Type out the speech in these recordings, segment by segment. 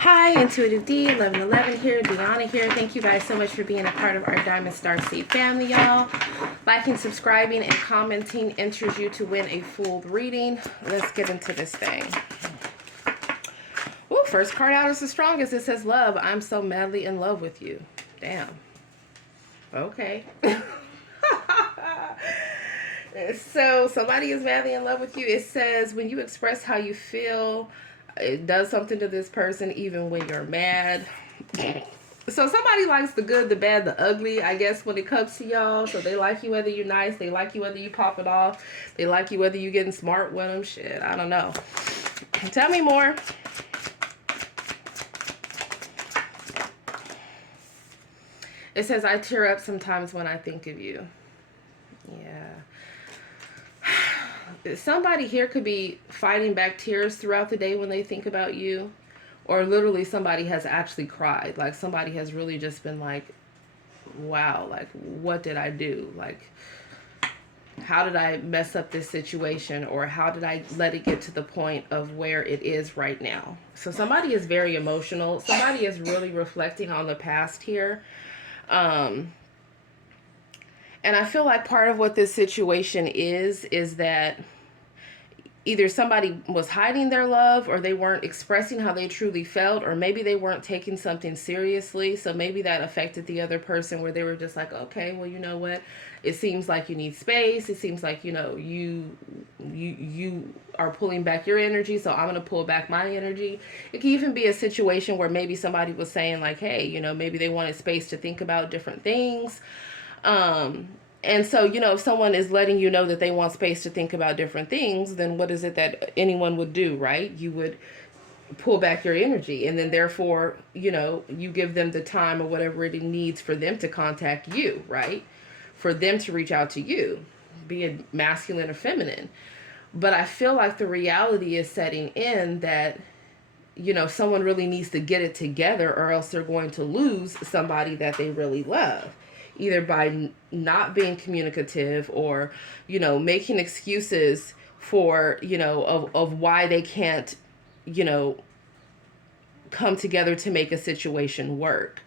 Hi, Intuitive D, 1111 here, Dionna here. Thank you guys so much for being a part of our Diamond Starseed family, y'all. Liking, subscribing, and commenting enters you to win a full reading. Let's get into this thing. Ooh, first card out is the strongest. It says, love, I'm so madly in love with you. Damn. Okay. So, somebody is madly in love with you. It says, when you express how you feel, it does something to this person even when you're mad. So somebody likes the good, the bad, the ugly, I guess, when it comes to y'all. So they like you whether you're nice. They like you whether you pop it off. They like you whether you getting smart with them. Shit, I don't know. Tell me more. It says, I tear up sometimes when I think of you. Yeah. Somebody here could be fighting back tears throughout the day when they think about you, or literally somebody has actually cried. Like somebody has really just been like, wow, like what did I do? Like, how did I mess up this situation, or how did I let it get to the point of where it is right now? So somebody is very emotional. Somebody is really reflecting on the past here. And I feel like part of what this situation is that either somebody was hiding their love, or they weren't expressing how they truly felt, or maybe they weren't taking something seriously. So maybe that affected the other person, where they were just like, okay, well, you know what? It seems like you need space. It seems like, you know, you are pulling back your energy, so I'm going to pull back my energy. It can even be a situation where maybe somebody was saying like, hey, you know, maybe they wanted space to think about different things. And so, you know, if someone is letting you know that they want space to think about different things, then what is it that anyone would do, right? You would pull back your energy, and then therefore, you know, you give them the time or whatever it needs for them to contact you, right? For them to reach out to you, be it masculine or feminine. But I feel like the reality is setting in that, you know, someone really needs to get it together, or else they're going to lose somebody that they really love, either by not being communicative, or, you know, making excuses for, you know, of why they can't, you know, come together to make a situation work.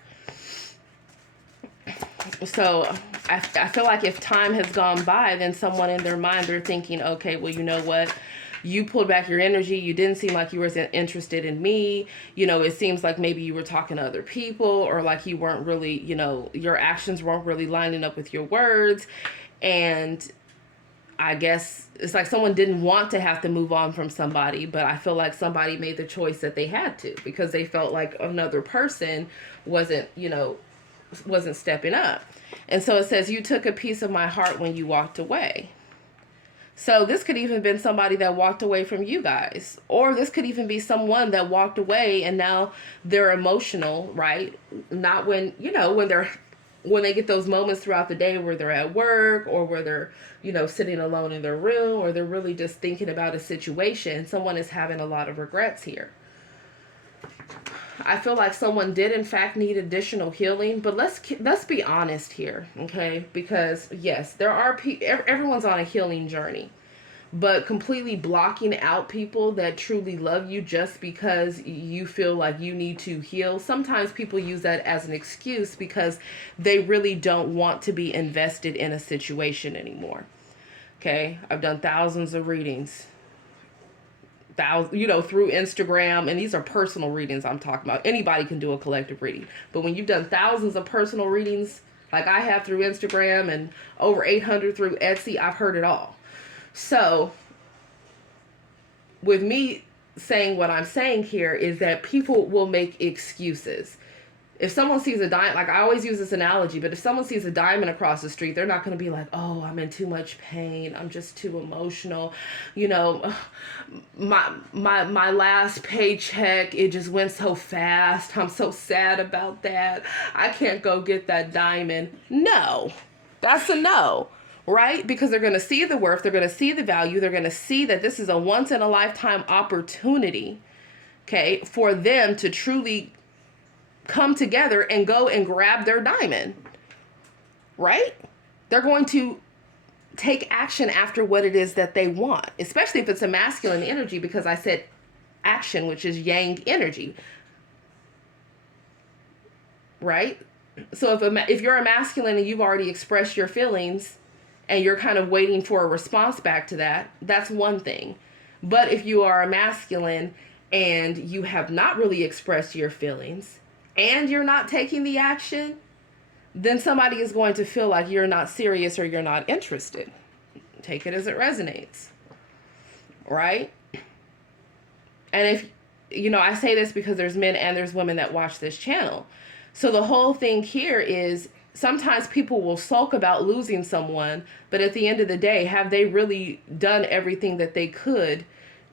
So I feel like if time has gone by, then someone in their mind, they're thinking, okay, well, you know what? You pulled back your energy. You didn't seem like you were interested in me. You know, it seems like maybe you were talking to other people, or like you weren't really, you know, your actions weren't really lining up with your words. And I guess it's like someone didn't want to have to move on from somebody, but I feel like somebody made the choice that they had to, because they felt like another person wasn't, you know, wasn't stepping up. And so it says, you took a piece of my heart when you walked away. So this could even been somebody that walked away from you guys, or this could even be someone that walked away and now they're emotional, right? Not when, you know, when they get those moments throughout the day where they're at work, or where they're, you know, sitting alone in their room, or they're really just thinking about a situation. Someone is having a lot of regrets here. I feel like someone did in fact need additional healing, but let's be honest here, okay? Because yes, there are everyone's on a healing journey, but completely blocking out people that truly love you just because you feel like you need to heal. Sometimes people use that as an excuse because they really don't want to be invested in a situation anymore. Okay, I've done thousands of readings, you know, through Instagram, and these are personal readings I'm talking about. Anybody can do a collective reading, but when you've done thousands of personal readings like I have through Instagram, and over 800 through Etsy, I've heard it all. So with me saying what I'm saying here is that people will make excuses. If someone sees a diamond, like I always use this analogy, but if someone sees a diamond across the street, they're not going to be like, oh, I'm in too much pain. I'm just too emotional. You know, my last paycheck, it just went so fast. I'm so sad about that. I can't go get that diamond. No, that's a no, right? Because they're going to see the worth. They're going to see the value. They're going to see that this is a once in a lifetime opportunity, okay, for them to truly come together and go and grab their diamond, right? They're going to take action after what it is that they want, especially if it's a masculine energy, because I said action, which is yang energy. right? So if you're a masculine and you've already expressed your feelings and you're kind of waiting for a response back to that, that's one thing. But if you are a masculine and you have not really expressed your feelings and you're not taking the action, then somebody is going to feel like you're not serious or you're not interested. Take it as it resonates, right? And if, I say this because there's men and there's women that watch this channel. So the whole thing here is sometimes people will sulk about losing someone, but at the end of the day, have they really done everything that they could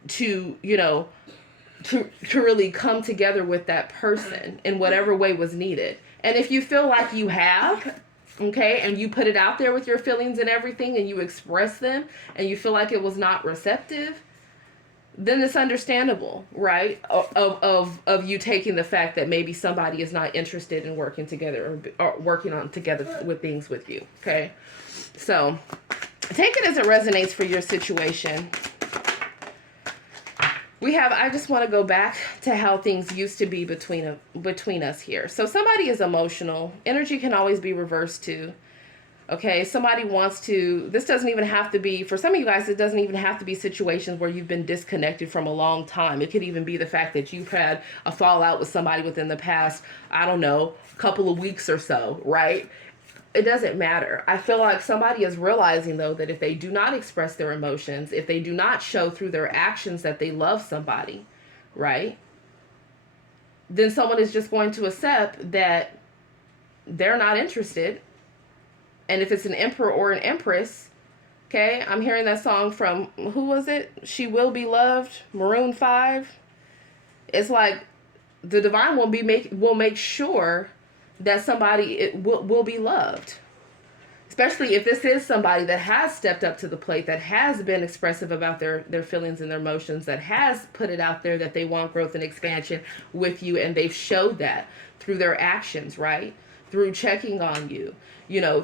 to, to really come together with that person in whatever way was needed? And if you feel like you have, okay, and you put it out there with your feelings and everything and you express them and you feel like it was not receptive, then it's understandable, right? Of you taking the fact that maybe somebody is not interested in working together or working on together with things with you, okay? So take it as it resonates for your situation. I just want to go back to how things used to be between us here. So somebody is emotional. Energy can always be reversed too. Okay, somebody wants to, this doesn't even have to be, for some of you guys, it doesn't even have to be situations where you've been disconnected from a long time. It could even be the fact that you've had a fallout with somebody within the past, I don't know, couple of weeks or so, right? It doesn't matter. I feel like somebody is realizing, though, that if they do not express their emotions, if they do not show through their actions that they love somebody, right? Then someone is just going to accept that they're not interested. And if it's an emperor or an empress, okay, I'm hearing that song from, who was it? She Will Be Loved, Maroon 5. It's like the divine will make sure that somebody will be loved. Especially if this is somebody that has stepped up to the plate, that has been expressive about their feelings and their emotions, that has put it out there that they want growth and expansion with you, and they've showed that through their actions, right? Through checking on you,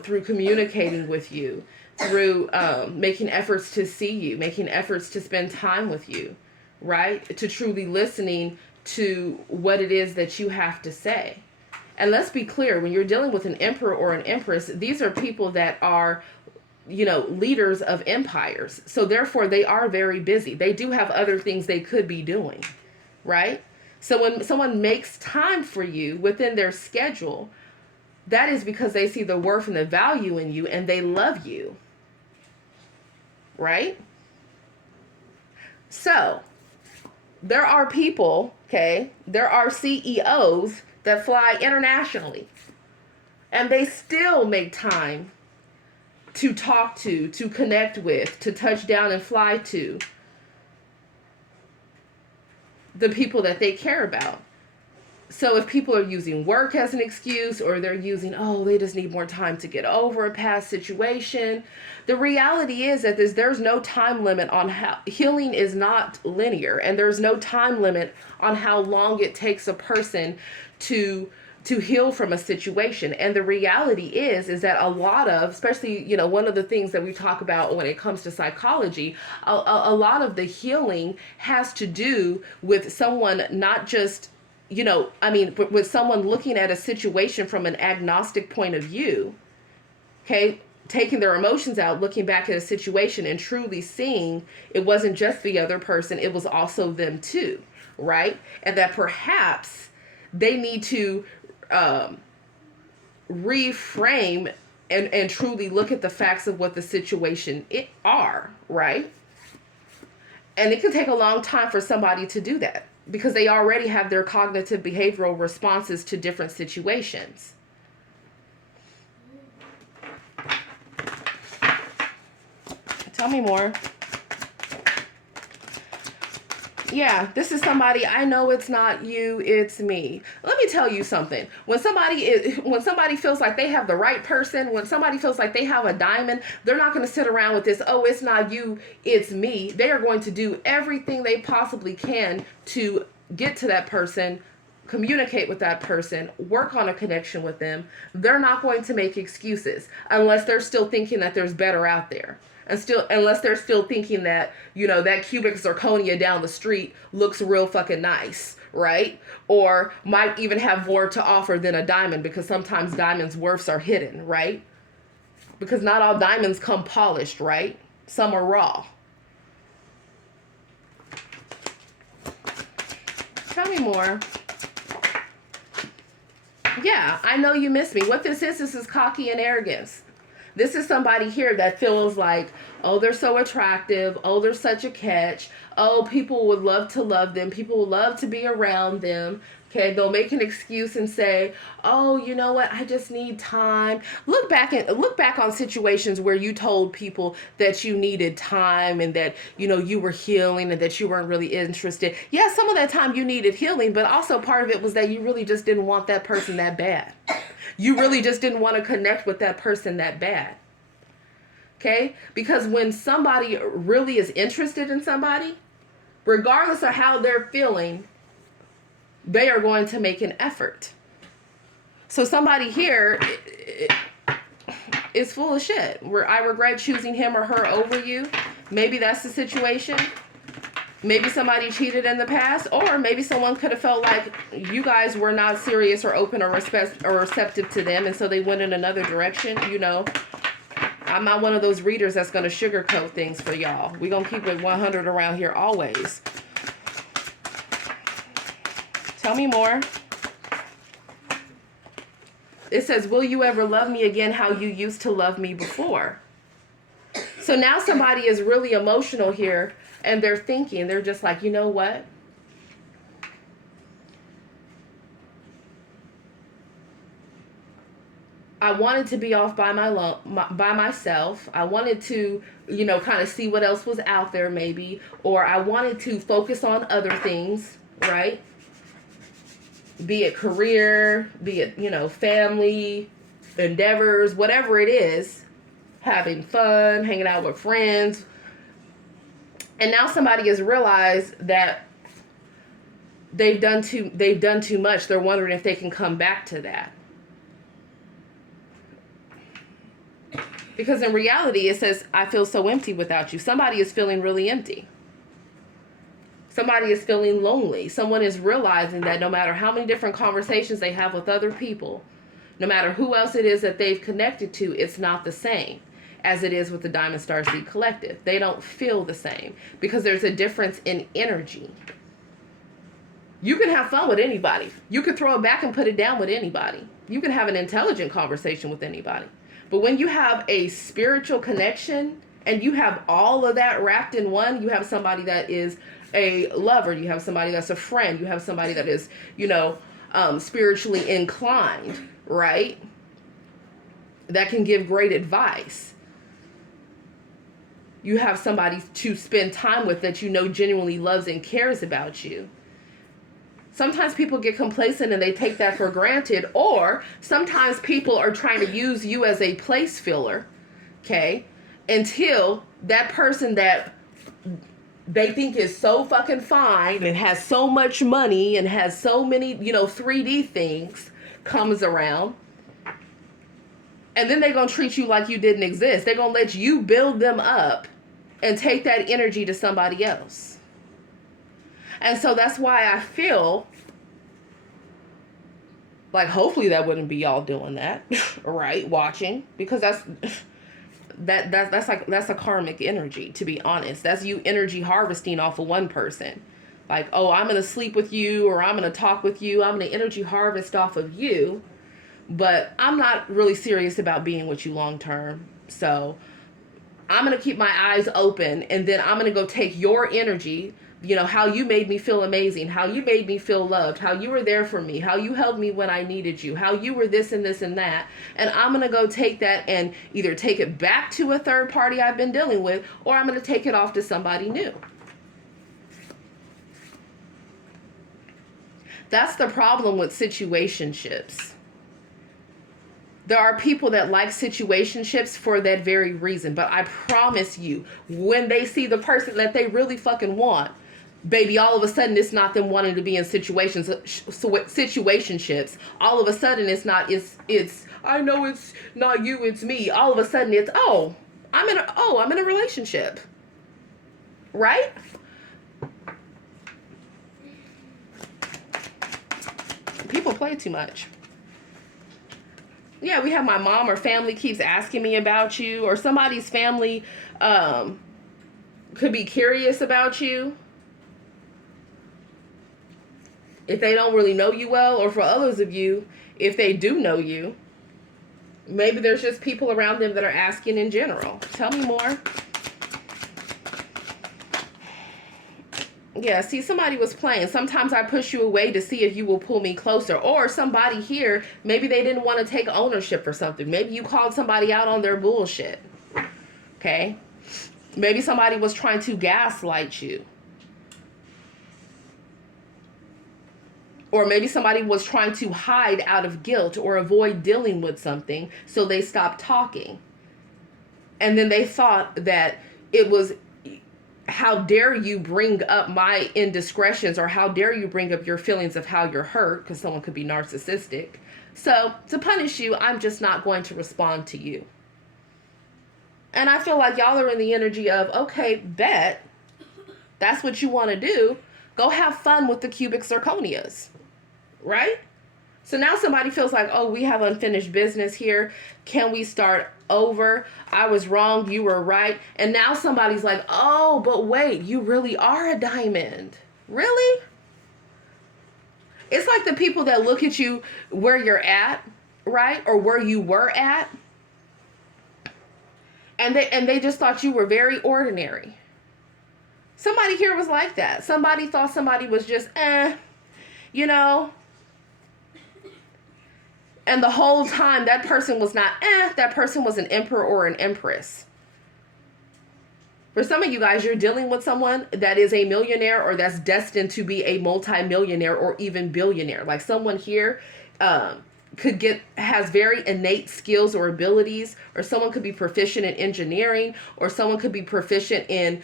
through communicating with you, through making efforts to see you, making efforts to spend time with you, right? To truly listening to what it is that you have to say. And let's be clear, when you're dealing with an emperor or an empress, these are people that are, leaders of empires. So therefore, they are very busy. They do have other things they could be doing, right? So when someone makes time for you within their schedule, that is because they see the worth and the value in you and they love you, right? So there are people, okay, there are CEOs that fly internationally and they still make time to talk to connect with, to touch down and fly to the people that they care about. So if people are using work as an excuse, or they're using, they just need more time to get over a past situation, the reality is that there's no time limit on how healing is not linear, and there's no time limit on how long it takes a person to heal from a situation. And the reality is that a lot of, especially, one of the things that we talk about when it comes to psychology, a lot of the healing has to do with someone not just, with someone looking at a situation from an agnostic point of view, okay, taking their emotions out, looking back at a situation and truly seeing it wasn't just the other person, it was also them too, right? And that perhaps they need to reframe and truly look at the facts of what the situation are, right? And it can take a long time for somebody to do that, because they already have their cognitive behavioral responses to different situations. Tell me more. Yeah, this is somebody, I know it's not you, it's me. Let me tell you something. When somebody feels like they have the right person, when somebody feels like they have a diamond, they're not going to sit around with this, it's not you, it's me. They are going to do everything they possibly can to get to that person, communicate with that person, work on a connection with them. They're not going to make excuses unless they're still thinking that there's better out there. Unless they're still thinking that, that cubic zirconia down the street looks real fucking nice, right? Or might even have more to offer than a diamond, because sometimes diamonds' worths are hidden, right? Because not all diamonds come polished, right? Some are raw. Tell me more. Yeah, I know you miss me. What this is cocky and arrogance. This is somebody here that feels like, oh, they're so attractive. Oh, they're such a catch. Oh, people would love to love them. People would love to be around them. Okay, they'll make an excuse and say, oh, you know what? I just need time. Look back on situations where you told people that you needed time and that, you know, you were healing and that you weren't really interested. Yeah, some of that time you needed healing, but also part of it was that you really just didn't want that person that bad. You really just didn't want to connect with that person that bad. Okay? Because when somebody really is interested in somebody, regardless of how they're feeling, they are going to make an effort. So somebody here is full of shit. Where I regret choosing him or her over you. Maybe that's the situation. Maybe somebody cheated in the past, or maybe someone could have felt like you guys were not serious or open or receptive to them, and so they went in another direction. You know, I'm not one of those readers that's going to sugarcoat things for y'all. We're going to keep it 100 around here always. Tell me more. It says, will you ever love me again how you used to love me before? So now somebody is really emotional here, and they're thinking, they're just like, you know what? I wanted to be off by by myself. I wanted to, you know, kind of see what else was out there maybe, or I wanted to focus on other things, right? Be it career, be it, you know, family, endeavors, whatever it is, having fun, hanging out with friends. And now somebody has realized that they've done too much. They're wondering if they can come back to that. Because in reality, it says, I feel so empty without you. Somebody is feeling really empty. Somebody is feeling lonely. Someone is realizing that no matter how many different conversations they have with other people, no matter who else it is that they've connected to, it's not the same as it is with the Diamond Star Seed Collective. They don't feel the same because there's a difference in energy. You can have fun with anybody. You can throw it back and put it down with anybody. You can have an intelligent conversation with anybody. But when you have a spiritual connection and you have all of that wrapped in one, you have somebody that is a lover, you have somebody that's a friend, you have somebody that is, you know, spiritually inclined, right? That can give great advice. You have somebody to spend time with that you know genuinely loves and cares about you. Sometimes people get complacent and they take that for granted, or sometimes people are trying to use you as a place filler, okay, until that person that they think is so fucking fine and has so much money and has so many, you know, 3D things comes around. And then they're going to treat you like you didn't exist. They're going to let you build them up and take that energy to somebody else. And so that's why I feel like hopefully that wouldn't be y'all doing that, right? Watching, because that's a karmic energy, to be honest. That's you energy harvesting off of one person. Like, oh, I'm going to sleep with you, or I'm going to talk with you. I'm going to energy harvest off of you, but I'm not really serious about being with you long term. So I'm going to keep my eyes open, and then I'm going to go take your energy, you know, how you made me feel amazing, how you made me feel loved, how you were there for me, how you held me when I needed you, how you were this and this and that. And I'm going to go take that and either take it back to a third party I've been dealing with, or I'm going to take it off to somebody new. That's the problem with situationships. There are people that like situationships for that very reason. But I promise you, when they see the person that they really fucking want, baby, all of a sudden it's not them wanting to be in situationships. All of a sudden it's not, it's I know it's not you, it's me. All of a sudden it's, I'm in a relationship. Right? People play too much. Yeah, we have my mom or family keeps asking me about you, or somebody's family could be curious about you if they don't really know you well, or for others of you, if they do know you, maybe there's just people around them that are asking in general. Tell me more. Yeah, see, somebody was playing. Sometimes I push you away to see if you will pull me closer. Or somebody here, maybe they didn't want to take ownership for something. Maybe you called somebody out on their bullshit. Okay? Maybe somebody was trying to gaslight you. Or maybe somebody was trying to hide out of guilt or avoid dealing with something, so they stopped talking. And then they thought that it was, how dare you bring up my indiscretions, or how dare you bring up your feelings of how you're hurt, because someone could be narcissistic. So to punish you, I'm just not going to respond to you. And I feel like y'all are in the energy of, okay, bet, that's what you want to do. Go have fun with the cubic zirconias, right? So now somebody feels like, oh, we have unfinished business here. Can we start over? I was wrong. You were right. And now somebody's like, oh, but wait, you really are a diamond. Really? It's like the people that look at you where you're at, right? Or where you were at. And they just thought you were very ordinary. Somebody here was like that. Somebody thought somebody was just, you know. And the whole time, that person was not, that person was an emperor or an empress. For some of you guys, you're dealing with someone that is a millionaire, or that's destined to be a multi-millionaire or even billionaire. Like someone here has very innate skills or abilities, or someone could be proficient in engineering, or someone could be proficient in,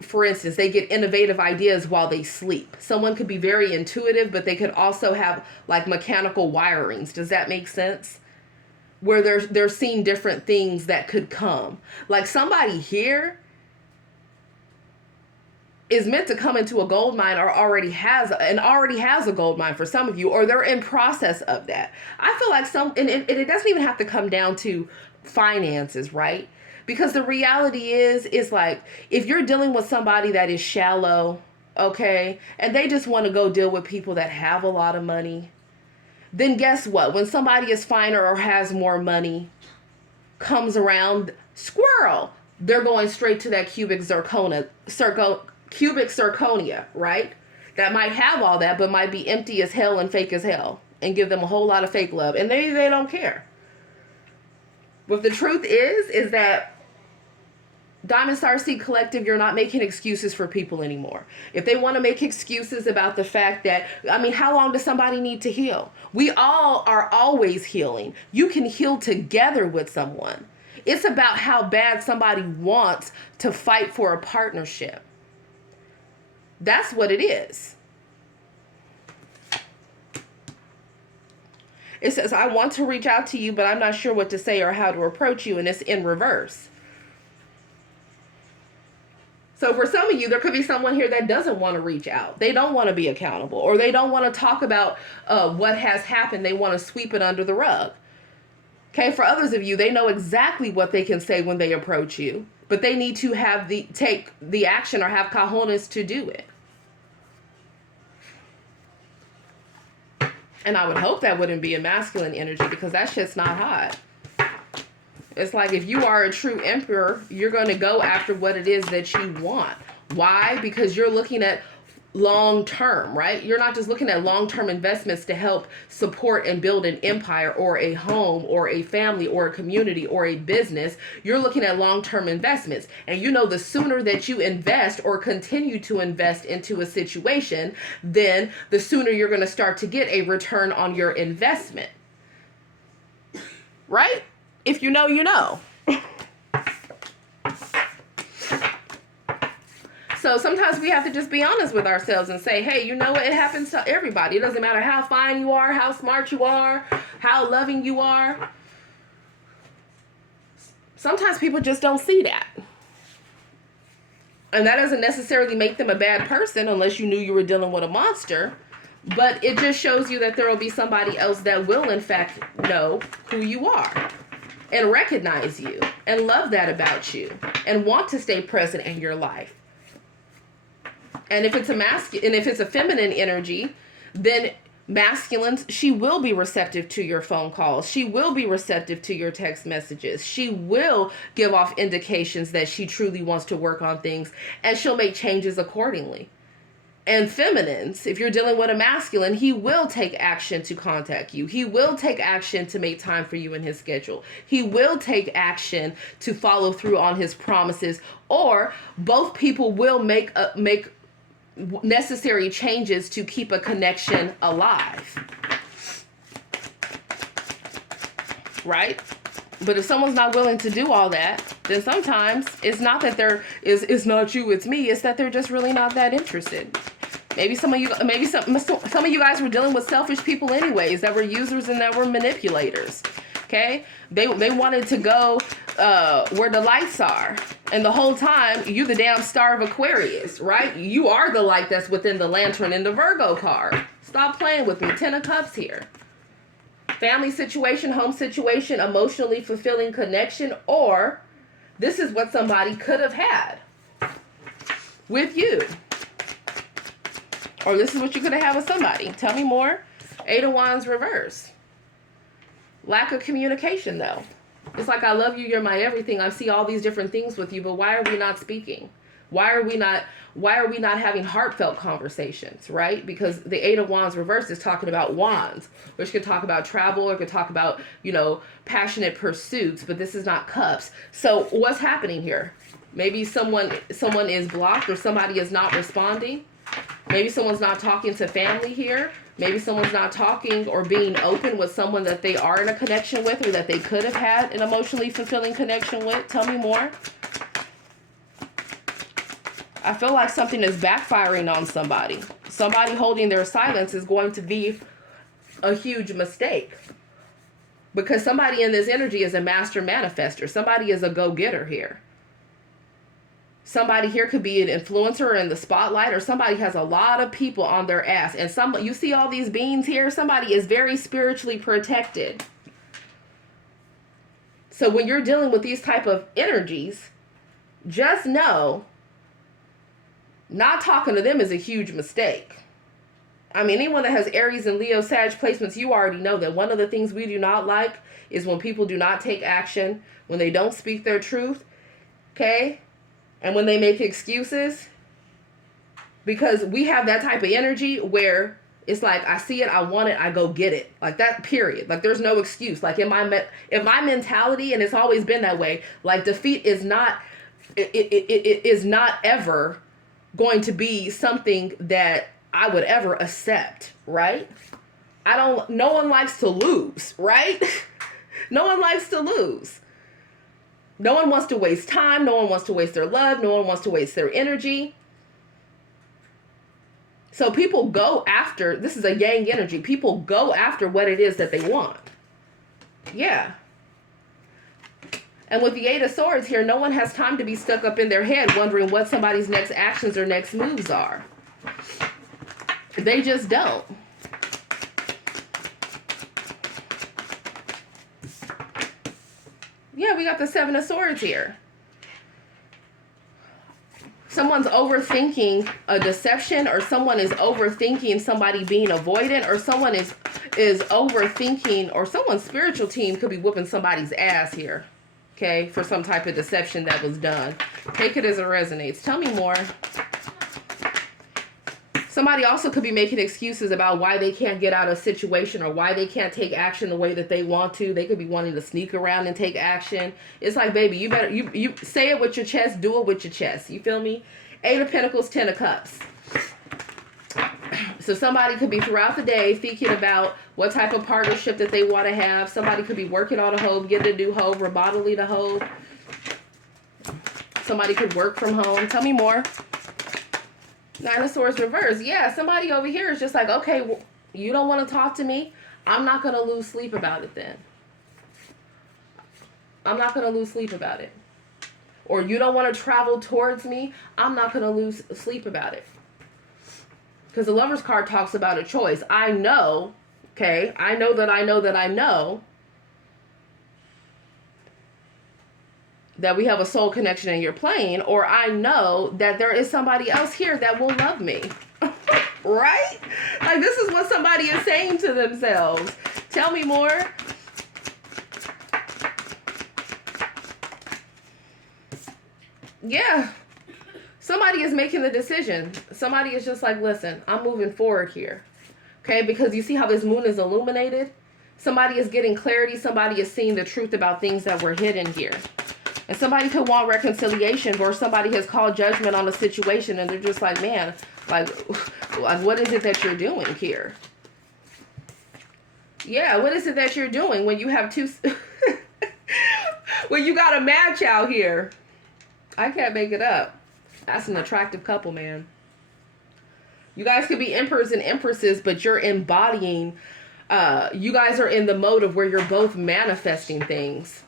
for instance, they get innovative ideas while they sleep. Someone could be very intuitive, but they could also have like mechanical wirings. Does that make sense? Where they're seeing different things that could come. Like somebody here is meant to come into a gold mine, or already has a gold mine for some of you, or they're in process of that. I feel like and it doesn't even have to come down to finances, right? Because the reality is like, if you're dealing with somebody that is shallow, okay, and they just want to go deal with people that have a lot of money, then guess what? When somebody is finer or has more money comes around, squirrel, they're going straight to that cubic zirconia, right? That might have all that, but might be empty as hell and fake as hell, and give them a whole lot of fake love, and they don't care. But the truth is that Diamond Star Seed Collective, you're not making excuses for people anymore. If they want to make excuses about the fact that, I mean, how long does somebody need to heal? We all are always healing. You can heal together with someone. It's about how bad somebody wants to fight for a partnership. That's what it is. It says, I want to reach out to you, but I'm not sure what to say or how to approach you, and it's in reverse. So for some of you, there could be someone here that doesn't want to reach out. They don't want to be accountable, or they don't want to talk about what has happened. They want to sweep it under the rug. Okay, for others of you, they know exactly what they can say when they approach you, but they need to take the action or have cojones to do it. And I would hope that wouldn't be a masculine energy, because that shit's not hot. It's like, if you are a true emperor, you're going to go after what it is that you want. Why? Because you're looking at long term, right? You're not just looking at long-term investments to help support and build an empire or a home or a family or a community or a business. You're looking at long-term investments. And you know, the sooner that you invest or continue to invest into a situation, then the sooner you're going to start to get a return on your investment. Right? If you know, you know. So sometimes we have to just be honest with ourselves and say, hey, you know what? It happens to everybody. It doesn't matter how fine you are, how smart you are, how loving you are. Sometimes people just don't see that. And that doesn't necessarily make them a bad person unless you knew you were dealing with a monster. But it just shows you that there will be somebody else that will, in fact, know who you are and recognize you and love that about you and want to stay present in your life. And if it's a feminine energy, then masculines, she will be receptive to your phone calls. She will be receptive to your text messages. She will give off indications that she truly wants to work on things, and she'll make changes accordingly. And feminines, if you're dealing with a masculine, he will take action to contact you. He will take action to make time for you in his schedule. He will take action to follow through on his promises, or both people will make necessary changes to keep a connection alive. Right? But if someone's not willing to do all that, then sometimes it's not that it's not you, it's me. It's that they're just really not that interested. Maybe some of you guys were dealing with selfish people anyways, that were users and that were manipulators. Okay? They wanted to go where the lights are. And the whole time, you the damn star of Aquarius, right? You are the light that's within the lantern in the Virgo card. Stop playing with me. 10 of Cups here. Family situation, home situation, emotionally fulfilling connection, or this is what somebody could have had with you. Or this is what you could have had with somebody. Tell me more. 8 of Wands reverse. Lack of communication, though. It's like, I love you, you're my everything. I see all these different things with you, but why are we not speaking? Why are we not having heartfelt conversations, right? Because the 8 of Wands reverse is talking about wands, which could talk about travel or could talk about, passionate pursuits, but this is not cups. So what's happening here? Maybe someone is blocked, or somebody is not responding. Maybe someone's not talking to family here. Maybe someone's not talking or being open with someone that they are in a connection with, or that they could have had an emotionally fulfilling connection with. Tell me more. I feel like something is backfiring on somebody. Somebody holding their silence is going to be a huge mistake. Because somebody in this energy is a master manifester. Somebody is a go-getter here. Somebody here could be an influencer in the spotlight, or somebody has a lot of people on their ass. And you see all these beings here, somebody is very spiritually protected. So when you're dealing with these type of energies, just know not talking to them is a huge mistake. I mean, anyone that has Aries and Leo Sag placements, you already know that one of the things we do not like is when people do not take action, when they don't speak their truth, okay? And when they make excuses, because we have that type of energy where it's like, I see it, I want it, I go get it. Like that, period. Like there's no excuse. Like in my mentality, and it's always been that way, like defeat is not, it is not ever going to be something that I would ever accept, right? No one likes to lose, right? No one likes to lose. No one wants to waste time. No one wants to waste their love. No one wants to waste their energy. So people go after, this is a yang energy. People go after what it is that they want. Yeah. And with the 8 of Swords here, no one has time to be stuck up in their head wondering what somebody's next actions or next moves are. They just don't. Yeah, we got the 7 of Swords here. Someone's overthinking a deception, or someone is overthinking somebody being avoidant, or someone is overthinking, or someone's spiritual team could be whooping somebody's ass here. Okay, for some type of deception that was done. Take it as it resonates. Tell me more. Somebody also could be making excuses about why they can't get out of a situation, or why they can't take action the way that they want to. They could be wanting to sneak around and take action. It's like, baby, you better, you say it with your chest, do it with your chest. You feel me? 8 of Pentacles, 10 of Cups. So somebody could be throughout the day thinking about what type of partnership that they want to have. Somebody could be working on a home, getting a new home, remodeling a home. Somebody could work from home. Tell me more. 9 of Swords reverse. Yeah, somebody over here is just like, okay, well, you don't want to talk to me? I'm not going to lose sleep about it then. I'm not going to lose sleep about it. Or you don't want to travel towards me? I'm not going to lose sleep about it. Because the Lover's card talks about a choice. I know, okay, I know that I know that I know that we have a soul connection and you're playing, or I know that there is somebody else here that will love me. Right? Like, this is what somebody is saying to themselves. Tell me more. Yeah. Somebody is making the decision. Somebody is just like, listen, I'm moving forward here. Okay? Because you see how this moon is illuminated? Somebody is getting clarity. Somebody is seeing the truth about things that were hidden here. And somebody could want reconciliation, or somebody has called judgment on a situation and they're just like, man, like what is it that you're doing here? Yeah, what is it that you're doing when you have two... when you got a match out here? I can't make it up. That's an attractive couple, man. You guys could be emperors and empresses, but you're embodying... you guys are in the mode of where you're both manifesting things.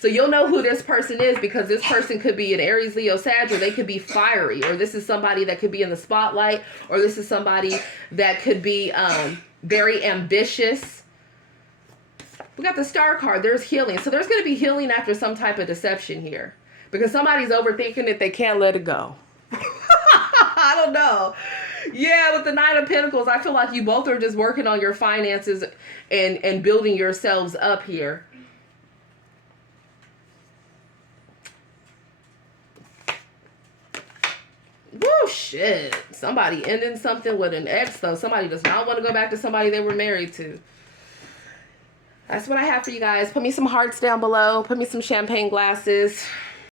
So you'll know who this person is, because this person could be an Aries, Leo, Sag, or they could be fiery, or this is somebody that could be in the spotlight, or this is somebody that could be very ambitious. We got the Star card. There's healing. So there's going to be healing after some type of deception here, because somebody's overthinking it. They can't let it go. I don't know. Yeah, with the Nine of Pentacles, I feel like you both are just working on your finances and building yourselves up here. Woo, shit. Somebody ending something with an ex, though. Somebody does not want to go back to somebody they were married to. That's what I have for you guys. Put me some hearts down below. Put me some champagne glasses.